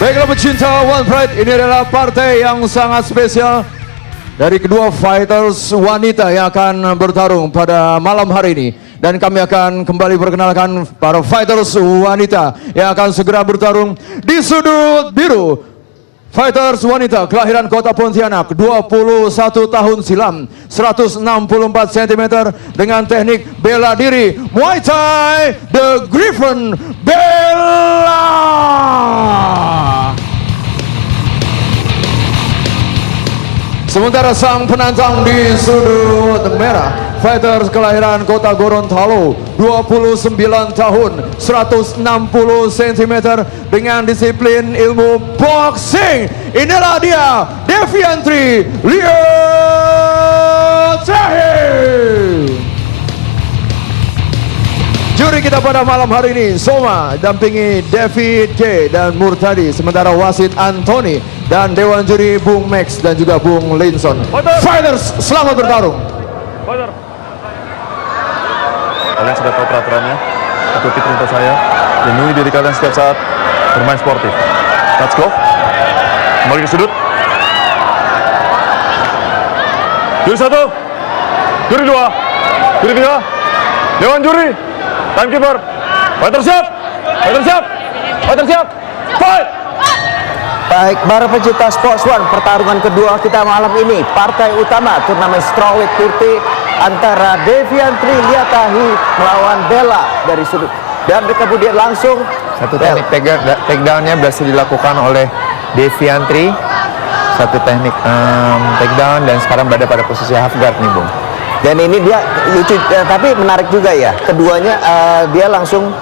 Baiklah pecinta One Pride, ini adalah partai yang sangat spesial dari kedua fighters wanita yang akan bertarung pada malam hari ini. Dan kami akan kembali perkenalkan para fighters wanita yang akan segera bertarung di sudut biru. Fighters wanita kelahiran kota Pontianak, 21 tahun silam, 164 cm dengan teknik bela diri Muay Thai, The Griffin Bella. Sementara sang penantang di sudut merah, fighters kelahiran kota Gorontalo, 29 tahun, 160 cm dengan disiplin ilmu boxing. Inilah dia, Deviantri Liatahi. Juri kita pada malam hari ini, Soma dampingi David K dan Murtadi, sementara wasit Anthony dan dewan juri Bung Max dan juga Bung Linson. Fighters, selamat bertarung. Kalian sudah tahu peraturannya, ikuti perintah saya, lindungi diri kalian setiap saat, bermain sportif. Let's go. Kembali ke sudut. Juri 1, juri 2, juri 3, dewan juri, timekeeper, fighter siap, fighter siap, fighter siap, fight! Baik, para pecinta Sports One, pertarungan kedua kita malam ini, partai utama turnamen Strawweight 30 antara Deviantri Liatahi melawan Bella dari sudut. Dan kemudian langsung satu teknik takedown-nya berhasil dilakukan oleh Deviantri. Satu teknik takedown dan sekarang berada pada posisi half guard nih, Bung. dan ini dia lucu, tapi menarik juga ya. Keduanya dia langsung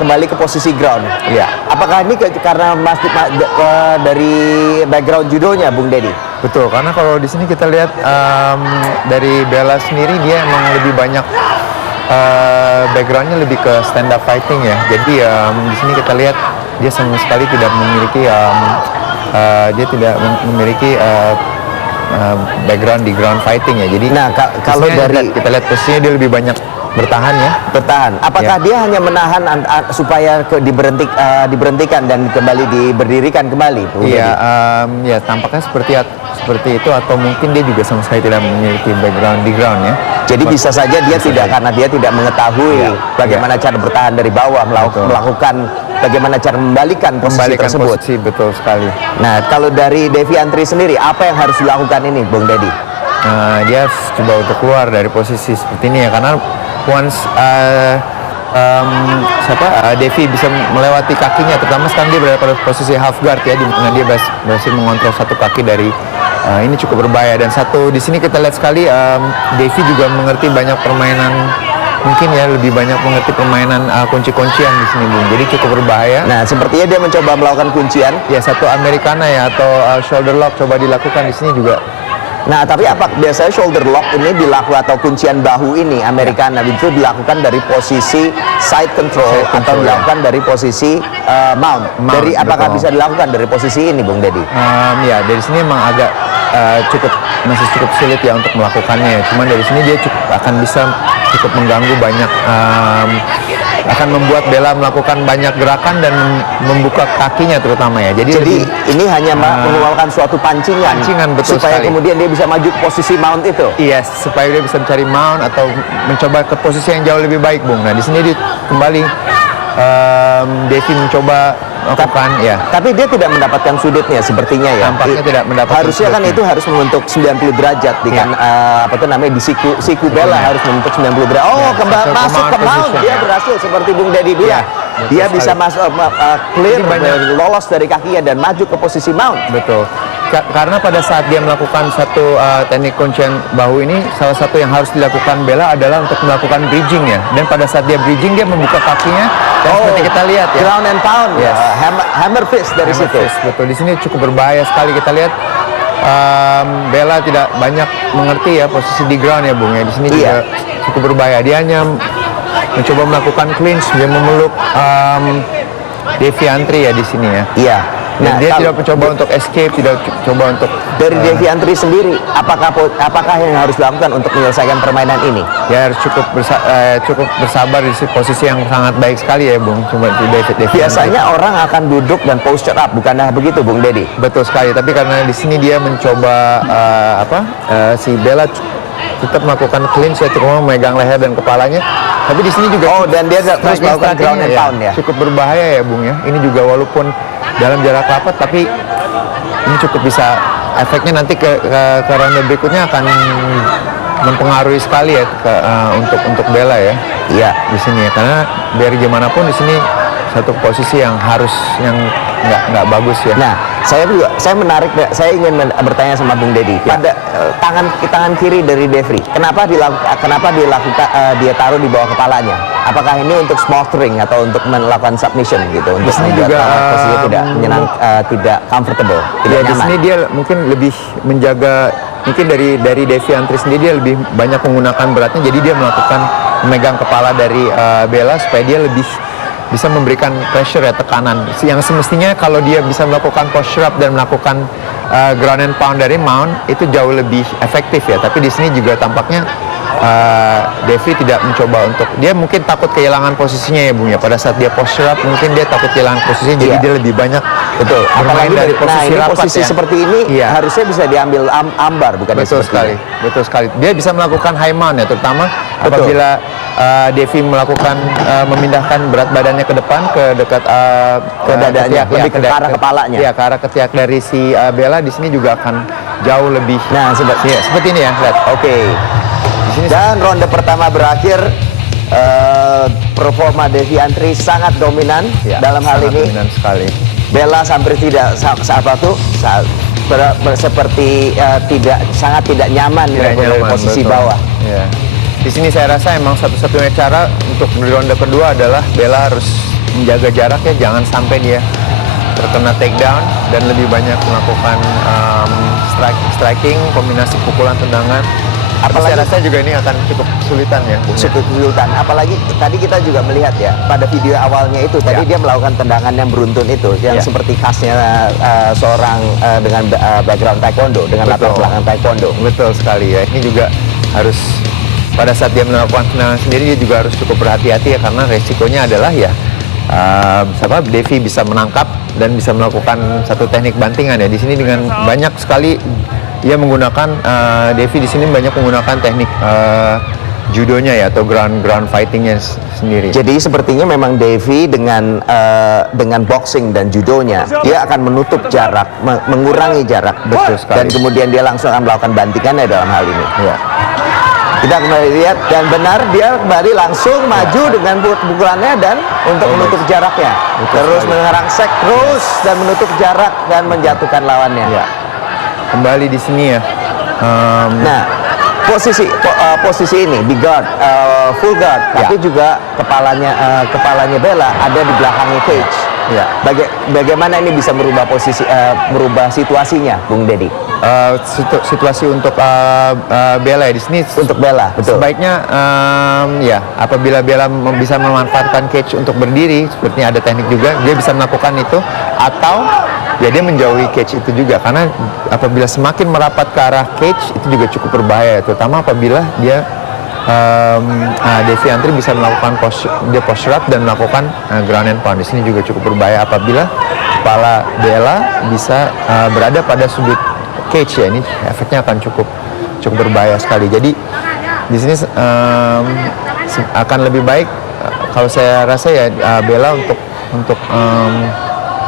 kembali ke posisi ground. Iya. Apakah ini karena dari background judonya, Bung Dedi? Betul, karena kalau di sini kita lihat dari Bella sendiri dia emang lebih banyak backgroundnya lebih ke stand up fighting ya. Jadi di sini kita lihat dia sama sekali tidak memiliki background di ground fighting ya. Jadi kalau dari kita lihat posisinya dia lebih banyak bertahan ya. Bertahan. Apakah dia hanya menahan supaya diberhentikan dan kembali diberdirikan kembali? Iya, ya tampaknya seperti itu, atau mungkin dia juga sama sekali tidak memiliki background di ground ya. Jadi bisa saja dia karena dia tidak mengetahui bagaimana cara bertahan dari bawah, melakukan bagaimana cara membalikan posisi tersebut. Posisi, betul sekali. Nah, kalau dari Deviantri sendiri, apa yang harus dilakukan ini, Bung Dedi? Dia harus coba untuk keluar dari posisi seperti ini ya, karena once Devi bisa melewati kakinya, terutama sekarang dia berada pada posisi half guard ya, di mana dia berhasil mengontrol satu kaki dari ini cukup berbahaya. Dan satu di sini kita lihat sekali Devi juga mengerti banyak permainan, mungkin ya lebih banyak mengerti permainan kunci-kuncian di sini, Bung. Jadi cukup berbahaya. Nah, sepertinya dia mencoba melakukan kuncian. Ya, satu Americana ya atau shoulder lock coba dilakukan di sini juga. Nah, tapi apa biasanya shoulder lock ini dilakukan atau kuncian bahu ini Americana itu dilakukan dari posisi side control atau dilakukan dari posisi mount. Dari apakah bisa dilakukan dari posisi ini, Bung Dedi? Ya, dari sini emang agak masih cukup sulit ya untuk melakukannya. Cuman dari sini dia akan bisa cukup mengganggu banyak, akan membuat Bella melakukan banyak gerakan dan membuka kakinya terutama ya. Jadi ini hanya mengeluarkan suatu pancingan betul supaya sekali. Kemudian dia bisa maju ke posisi mount itu. Yes, supaya dia bisa mencari mount atau mencoba ke posisi yang jauh lebih baik, Bung. Nah, di sini dia kembali Devi mencoba melakukan ya. Tapi dia tidak mendapatkan sudutnya sepertinya ya. Tampaknya tidak mendapatkan. Harusnya kan itu harus membentuk 90 derajat dengan di siku Bella harus membentuk 90 derajat. Oh, masuk ke mount, dia berhasil seperti Bung Dedi bilang. Dia bisa masuk clear, lolos dari kakinya dan maju ke posisi mount. Betul. Karena pada saat dia melakukan satu teknik kuncian bahu ini, salah satu yang harus dilakukan Bella adalah untuk melakukan bridging ya. Dan pada saat dia bridging, dia membuka kakinya dan seperti kita lihat ya. Ground and pound, yes. Hammer fist dari situ. Betul. Di sini cukup berbahaya sekali. Kita lihat Bella tidak banyak mengerti ya posisi di ground ya, Bung ya. Di sini juga cukup berbahaya. Dia hanya mencoba melakukan clinch, dia memeluk Deviantri ya di sini ya. Iya. Dan Nah, dia kalau- tidak mencoba untuk escape, tidak coba untuk Dari Deviantri sendiri, apakah yang harus dilakukan untuk menyelesaikan permainan ini? ya harus cukup bersabar di posisi yang sangat baik sekali ya, Bung. Cuma di David. Biasanya orang akan duduk dan posture up, bukannya begitu, Bung Dedi? Betul sekali. Tapi karena di sini dia mencoba si Bella tetap melakukan clinch ya, terutama memegang leher dan kepalanya. Tapi di sini juga Oh, dan dia terus melakukan ground and pound ya? cukup berbahaya ya, Bung ya. Ini juga walaupun dalam jarak rapat, tapi ini cukup bisa efeknya nanti ke ronde berikutnya akan mempengaruhi sekali ya untuk Bella ya. Iya. Di sini ya, karena biar gimana pun di sini satu posisi yang nggak bagus ya. Nah, saya ingin bertanya sama Bung Dedi. Pada tangan kiri dari Devri, kenapa dia taruh di bawah kepalanya? Apakah ini untuk smothering atau untuk melakukan submission gitu? Untuk sini membuat juga, posisinya tidak comfortable, tidak Ya, di nyaman. sini dia mungkin lebih menjaga, mungkin dari Deviantri sendiri dia lebih banyak menggunakan beratnya, jadi dia melakukan memegang kepala dari Bella supaya dia lebih bisa memberikan pressure ya, tekanan. Yang semestinya kalau dia bisa melakukan posture up dan melakukan ground and pound dari mount itu jauh lebih efektif ya. Tapi di sini juga tampaknya Devi tidak mencoba untuk, dia mungkin takut kehilangan posisinya ya, Bung ya. Pada saat dia posture up mungkin dia takut kehilangan posisinya, jadi Iya. dia lebih banyak Betul. bermain dari posisi ini rapat posisi ya. seperti ini Iya. harusnya bisa diambil ambar, bukan Betul sekali, betul sekali. Dia bisa melakukan high mount ya, terutama Betul. apabila Devi melakukan memindahkan berat badannya ke depan, ke dekat Ke dadanya, ketiak, lebih ke arah kepalanya. Ya, ke arah ketiak dari si Bella. Di sini juga akan jauh lebih. Nah, Seperti ini ya, lihat. Oke. Di sini Dan ronde pertama berakhir, performa Deviantri sangat dominan ya, dalam hal sangat ini. dominan sekali. Bella hampir seperti sangat tidak nyaman Tidak dari nyaman, posisi betul. bawah. Ya. Di sini saya rasa emang satu-satunya cara untuk di ronde kedua adalah Bella harus menjaga jarak ya, jangan sampai dia terkena takedown dan lebih banyak melakukan striking, kombinasi pukulan, tendangan. Apalagi saya rasa juga ini akan cukup kesulitan ya. Bung. Cukup kesulitan. Apalagi tadi kita juga melihat ya pada video awalnya itu tadi dia melakukan tendangan yang beruntun itu, yang Ya. seperti khasnya seorang dengan background taekwondo, dengan latar belakang taekwondo. Betul sekali ya. Ini juga harus pada saat dia melakukan tendangan sendiri dia juga harus cukup berhati-hati ya, karena resikonya adalah ya Devi bisa menangkap dan bisa melakukan satu teknik bantingan ya. Di sini dengan banyak sekali dia menggunakan Devi di sini banyak menggunakan teknik judonya ya, atau ground fightingnya sendiri. Jadi sepertinya memang Devi dengan boxing dan judonya dia akan menutup jarak, mengurangi jarak. Betul sekali. Dan kemudian dia langsung akan melakukan bantingannya dalam hal ini. Ya. Kita kembali lihat dan benar dia kembali langsung maju dengan pukulannya dan untuk menutup jaraknya. Terus merangsek terus dan menutup jarak dan menjatuhkan lawannya. Ya. Kembali di sini ya. Nah, posisi ini di guard, full guard, tapi juga kepalanya Bella ada di belakangnya cage. Ya. Bagaimana ini bisa merubah merubah situasinya, Bung Dedi? Situasi untuk Bella ya di sini Untuk Bella, betul. sebaiknya ya apabila Bella bisa memanfaatkan cage untuk berdiri, sepertinya ada teknik juga dia bisa melakukan itu, atau ya dia menjauhi cage itu juga, karena apabila semakin merapat ke arah cage itu juga cukup berbahaya, terutama apabila dia Deviantri bisa melakukan posture up dan melakukan ground and pound. Di sini juga cukup berbahaya apabila kepala Bella bisa berada pada sudut cage ya, ini efeknya akan cukup berbahaya sekali. Jadi di sini akan lebih baik kalau saya rasa ya Bella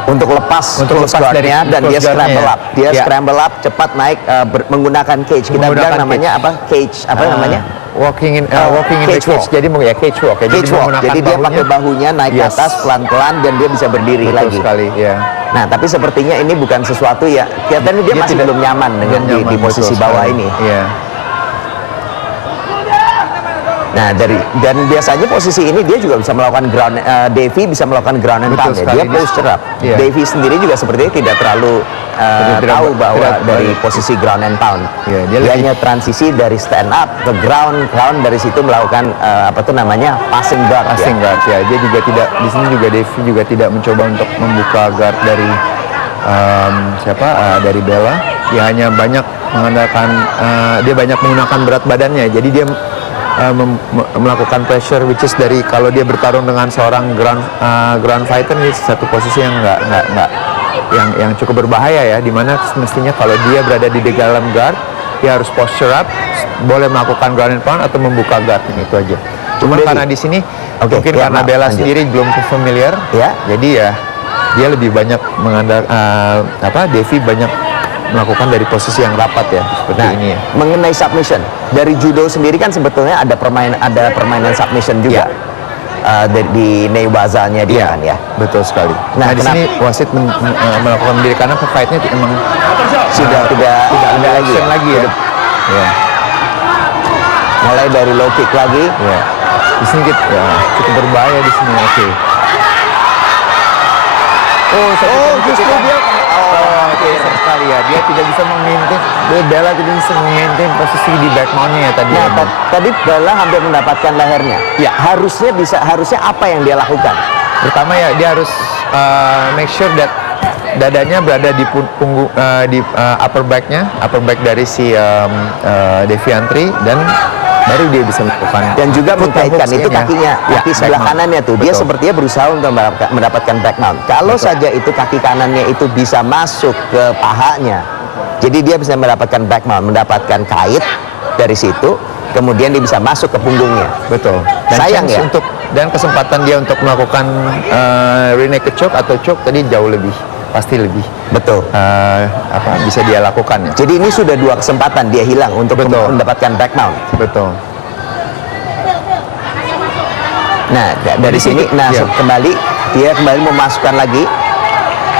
untuk lepas guardnya dan dia scramble up. Dia scramble up cepat naik menggunakan cage. Kita bilang namanya apa? Cage namanya? Walking in the Cage walk. cage. Jadi ya cage walk ya. Cage walk. menggunakan Jadi dia pakai bahunya naik ke Yes. atas pelan-pelan dan dia bisa berdiri Betul lagi. sekali ya. Nah, tapi sepertinya ini bukan sesuatu ya. Kelihatannya dia masih belum nyaman dengan di posisi bawah ini. Iya. Nah, dan biasanya posisi ini dia juga bisa melakukan ground. Devi bisa melakukan ground and Betul pound ya. sekali. Dia posture up. Iya. Devi sendiri juga sepertinya tidak terlalu tahu bahwa dari posisi ground and pound. Iya, dia dia hanya transisi dari stand up ke ground dari situ melakukan passing guard. Passing guard ya. Dia juga tidak di sini juga Devi juga tidak mencoba untuk membuka guard dari dari Bella. Dia hanya banyak mengandalkan, dia banyak menggunakan berat badannya. Jadi dia melakukan pressure, which is dari kalau dia bertarung dengan seorang ground fighter, ini satu posisi yang yang cukup berbahaya ya, dimana mestinya kalau dia berada di dalam guard, dia harus posture up, boleh melakukan ground and pound atau membuka guard, itu aja. Cuma karena di sini mungkin karena Bella sendiri belum familiar, jadi ya dia lebih banyak mengandalkan Devi banyak melakukan dari posisi yang rapat ya, seperti ini ya. Mengenai submission, dari judo sendiri kan sebetulnya ada permainan submission juga. Di Neiwazanya dia kan ya. Betul sekali. Nah di sini wasit melakukan diri karena fight-nya emang sudah tidak ada lagi ya. Ya. Mulai dari low kick lagi. Ya. Di sini cukup berbahaya di sini. Oke. Justru dia sekali ya, dia tidak bisa memaintain, Bella tidak bisa memaintain posisi di back mount-nya ya tadi. Nah, tadi Bella hampir mendapatkan lehernya. Ya, harusnya apa yang dia lakukan? Pertama ya dia harus make sure that dadanya berada di punggung upper back dari si Deviantri, dan baru dia bisa melakukan. Dan juga mengkaitkan itu kakinya, kaki sebelah kanannya tuh. Dia sepertinya berusaha untuk mendapatkan back mount. Kalau saja itu kaki kanannya itu bisa masuk ke pahanya, jadi dia bisa mendapatkan back mount, mendapatkan kait dari situ, kemudian dia bisa masuk ke punggungnya. Betul. Dan sayang ya. Dan kesempatan dia untuk melakukan rear naked choke atau choke tadi jauh lebih. Pasti lebih. Betul. Bisa dia lakukan ya. Jadi ini sudah 2 kesempatan dia hilang untuk mendapatkan back mount. Betul. Nah, dari sini kembali memasukkan lagi.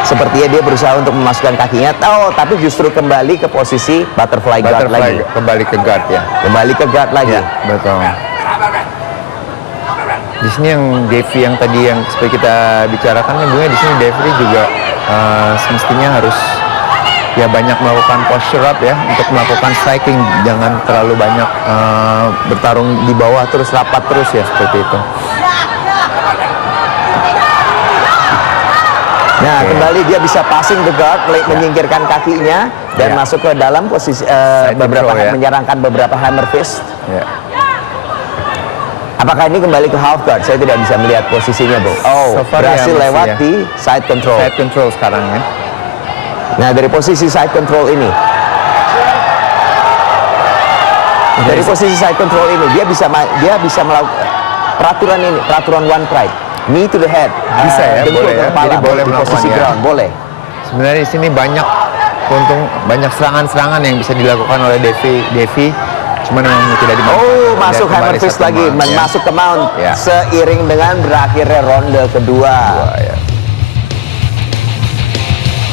Sepertinya dia berusaha untuk memasukkan kakinya, tapi justru kembali ke posisi butterfly guard lagi. Kembali ke guard ya. Kembali ke guard lagi. Ya, betul. Di sini yang Devi yang tadi yang seperti kita bicarakan, bunga di sini Devi juga semestinya harus ya banyak melakukan posture up ya, untuk melakukan striking, jangan terlalu banyak bertarung di bawah terus rapat terus ya, seperti itu. Nah, kembali dia bisa passing the guard, menyingkirkan kakinya dan masuk ke dalam posisi menyerangkan beberapa hammer fist. Apakah ini kembali ke half guard? Saya tidak bisa melihat posisinya, Bro. Berhasil lewat di side control. Side control sekarang ya. Nah, dari posisi side control ini, dia bisa melakukan peraturan one pride, knee to the head. Bisa ya, boleh ya. Jadi boleh di posisi ground, boleh. Sebenarnya di sini banyak serangan-serangan yang bisa dilakukan oleh Devi. Cuman memang tidak dimanfaatkan. Masuk hammer fist lagi, masuk ke mount seiring dengan berakhirnya ronde kedua.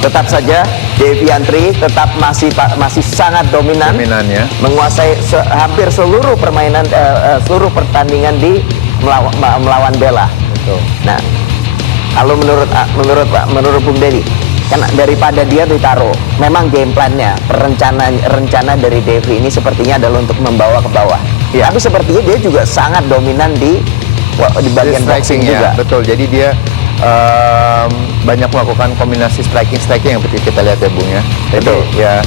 Tetap saja Deviantri tetap masih sangat dominan ya. Menguasai hampir seluruh permainan, seluruh pertandingan di melawan Bella. Betul. Nah, kalau menurut Bung Dedi, kan daripada dia ditaruh, memang game plan-nya, rencana dari Devi ini sepertinya adalah untuk membawa ke bawah. Tapi sepertinya dia juga sangat dominan di bagian boxing juga. Betul. Jadi dia banyak melakukan kombinasi striking yang seperti kita lihat ya, Bung ya. Betul. Ya.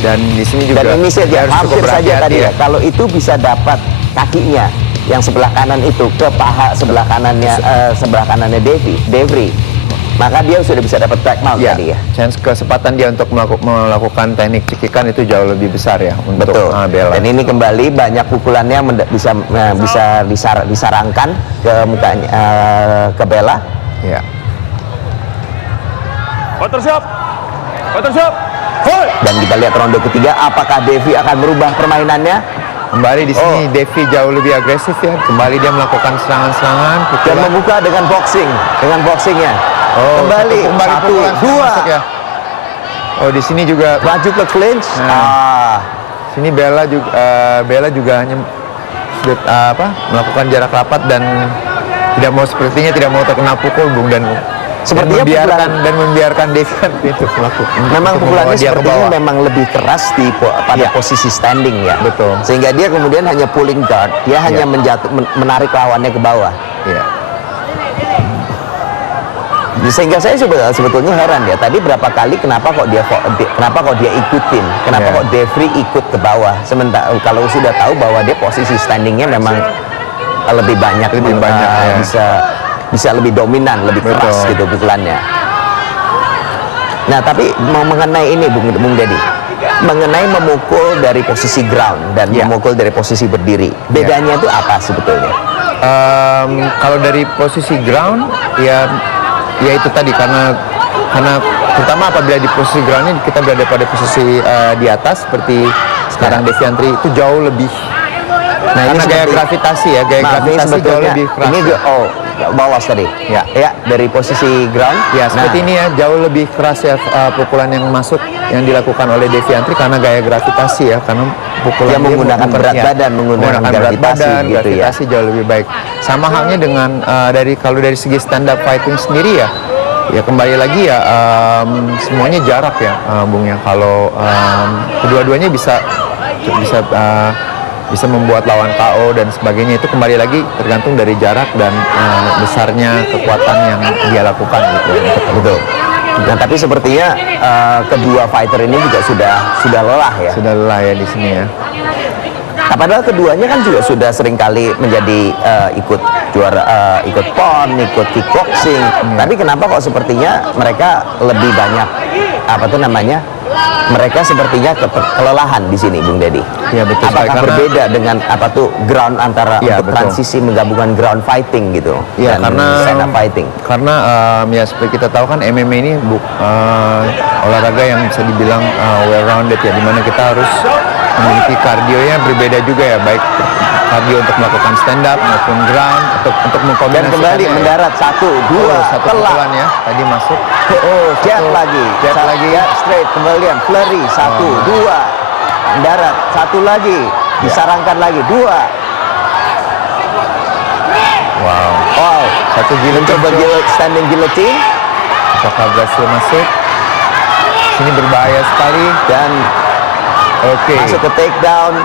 Dan di sini juga. Dan ini saja hampir saja tadi ya. Kalau itu bisa dapat kakinya yang sebelah kanan itu ke paha sebelah kanannya Devi, maka dia sudah bisa dapat back mount tadi ya. Chance kesempatan dia untuk melakukan teknik cekikan itu jauh lebih besar ya untuk Bella. Dan ini kembali banyak pukulannya bisa disarangkan ke mukanya ke Bella. Ya. Fighter siap. Dan kita lihat ronde ketiga, apakah Devi akan merubah permainannya? Kembali di sini Devi jauh lebih agresif ya. Kembali dia melakukan serangan-serangan dan membuka dengan boxingnya. Kembali 1, 2. Ya. Di sini juga maju ke clinch. Sini Bella juga hanya melakukan jarak rapat dan sepertinya tidak mau terkena pukul, Bung, dan membiarkan Devi itu melakukan. Memang pukulannya sepertinya memang lebih keras pada posisi standing ya. Betul. Sehingga dia kemudian hanya pulling guard, dia hanya menarik lawannya ke bawah. Sehingga saya sebetulnya heran ya. Tadi berapa kali kenapa kok dia ikutin? Kenapa kok Devry ikut ke bawah? Sementara kalau sudah tahu bahwa dia posisi standingnya memang lebih banyak, bisa lebih dominan, lebih keras gitu pukulannya. Nah, tapi mengenai ini Bung Deddy, mengenai memukul dari posisi ground dan memukul dari posisi berdiri, bedanya itu apa sebetulnya? Kalau dari posisi ground ya itu tadi karena terutama apabila di posisi ground ini kita berada pada posisi di atas seperti sekarang Deviantri itu jauh lebih. Nah, karena gaya gravitasi ya, gravitasi jauh lebih keras. Ini bolos tadi. Ya, dari posisi ground. Ya, seperti ini ya, jauh lebih keras ya pukulan yang masuk yang dilakukan oleh Deviantri karena gaya gravitasi ya, karena pukulan dia menggunakan berat badan, menggunakan gravitasi gitu gravitasi ya. jauh lebih baik. Sama halnya dengan kalau dari segi stand up fighting sendiri ya kembali lagi ya semuanya jarak ya Bung ya. Kalau kedua-duanya bisa membuat lawan KO dan sebagainya, itu kembali lagi tergantung dari jarak dan besarnya kekuatan yang dia lakukan gitu. Betul. Nah, tapi sepertinya kedua fighter ini juga sudah lelah ya. Sudah lelah ya di sini ya. Nah, padahal keduanya kan juga sudah sering kali menjadi ikut juara, ikut PON, ikut kickboxing. Tapi kenapa kok sepertinya mereka lebih banyak mereka sepertinya kelelahan di sini, Bung Deddy. Ya, betul. Apakah berbeda dengan ground antara untuk transisi menggabungkan ground fighting gitu ya, dan karena stand up fighting? Karena ya seperti kita tahu kan MMA ini olahraga yang bisa dibilang well rounded ya, dimana kita harus memiliki kardionya berbeda juga ya, baik kardio untuk melakukan stand up maupun ground untuk mengkombinasikan. Dan kembali mendarat 1, 2, pukulan ya tadi masuk. Jab lagi, straight kembalian flurry 1, 2, mendarat 1 lagi, disarankan lagi 2. Wow, Satu mencoba standing guillotine. Apakah berhasil masuk? Sini berbahaya sekali Dan masuk ke takedown.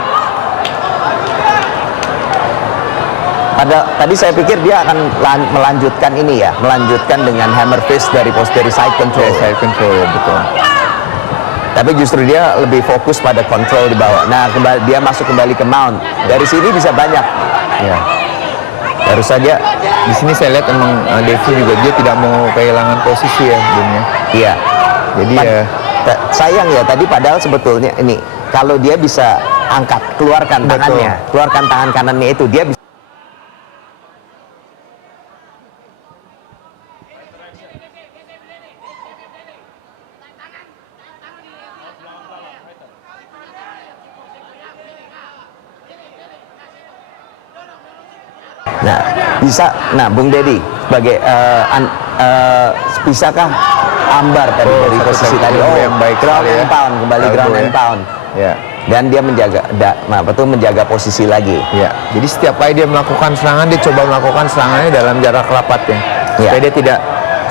Tadi saya pikir dia akan melanjutkan ini ya, melanjutkan dengan hammer fist dari side control. Side control ya, betul. Tapi justru dia lebih fokus pada kontrol di bawah. Nah, dia masuk kembali ke mount. Dari sini bisa banyak. Ya. Baru saja Di sini saya lihat emang Devy juga dia tidak mau kehilangan posisi ya, Bung ya. iya. Jadi Sayang ya tadi, padahal sebetulnya ini kalau dia bisa keluarkan tangannya, keluarkan tangan kanannya itu, dia bisa. Nah, Bung Deddy, sebagai bisakah Ambar tadi dari posisi tadi? Yang baik ground and pound, kembali ground and pound. Ya. Dan dia menjaga posisi lagi. Ya. Jadi setiap kali dia melakukan serangan, dia coba melakukan serangannya dalam jarak rapat ya.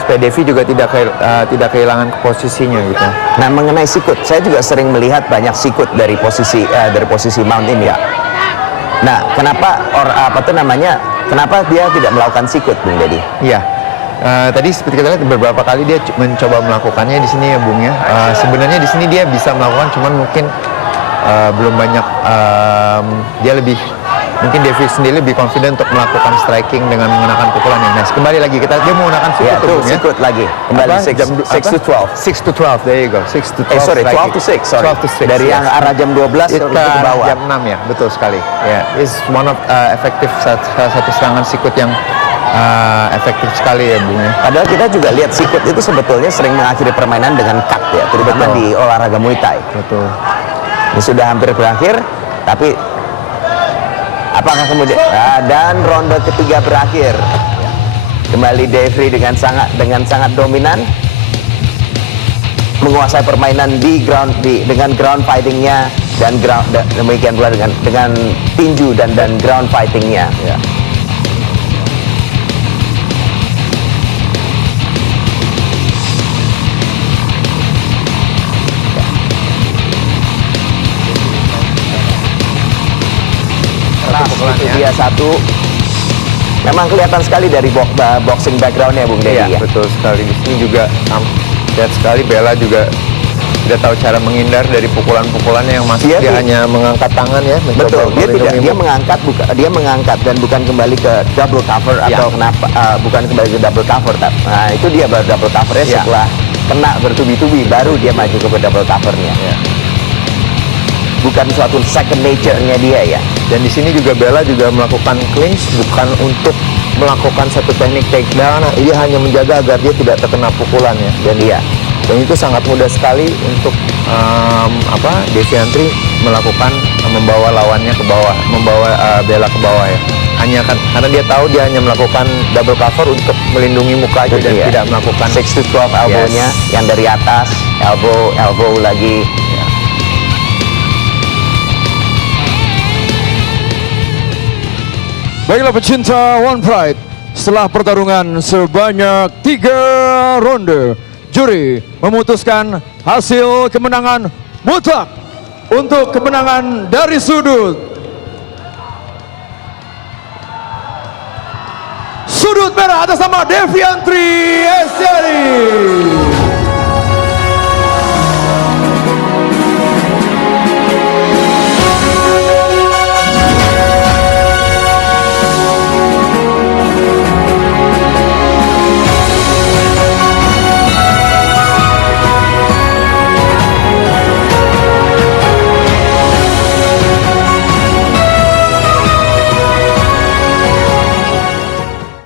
Supaya Devy juga tidak kehilangan posisinya gitu. Nah, mengenai sikut, saya juga sering melihat banyak sikut dari posisi mount ini ya. Nah, kenapa dia tidak melakukan sikut, Bung Deddy? Iya. Tadi seperti kita lihat beberapa kali dia mencoba melakukannya di sini ya, Bung ya. Sebenarnya di sini dia bisa melakukan, cuman mungkin belum banyak. Mungkin Devy sendiri lebih confident untuk melakukan striking dengan mengenakan pukulan yang nice. Kembali lagi dia menggunakan sikut ya, tuh, sikut lagi. Kembali 6 to 12. 6 to 12, there you go. 6 to 12. 12 to 6, sorry. 12 to 6. Dari yang arah jam 12 ke bawah. Jam 6 ya, betul sekali. Ya, is one of efektif salah satu serangan sikut yang efektif sekali ya, Bung ya. Padahal kita juga lihat sikut itu sebetulnya sering mengakhiri permainan dengan cut ya, terutama di olahraga Muay Thai. Betul. Ini sudah hampir berakhir, tapi apakah kemudian dan ronde ketiga berakhir. Kembali Devy dengan sangat dominan menguasai permainan dengan ground fightingnya dan demikian pula dengan tinju dan ground fightingnya. Ya. Itu dia satu. Memang kelihatan sekali dari boxing backgroundnya Bung Deddy Iya, ya. betul sekali. Di sini juga lihat sekali Bella juga tidak tahu cara menghindar dari pukulan-pukulannya yang masuk. Dia hanya mengangkat tangan ya, mencoba Betul, melindungi dia mengangkat dan bukan kembali ke double cover atau kenapa bukan kembali ke double cover. Nah, itu dia baru double covernya setelah kena bertubi-tubi baru dia maju ke double covernya. Bukan suatu second nature-nya dia ya. Dan di sini juga Bella juga melakukan clinch bukan untuk melakukan satu teknik takedown, dia hanya menjaga agar dia tidak terkena pukulan ya. Dan itu sangat mudah sekali untuk Deviantri melakukan membawa lawannya ke bawah, membawa Bella ke bawah ya. Karena dia tahu dia hanya melakukan double cover untuk melindungi muka aja dan tidak melakukan 6 to 12 elbow-nya yang dari atas, elbow lagi. Baiklah pecinta One Pride, setelah pertarungan sebanyak 3 ronde, juri memutuskan hasil kemenangan mutlak untuk kemenangan dari sudut merah atas nama Deviantri Estiari.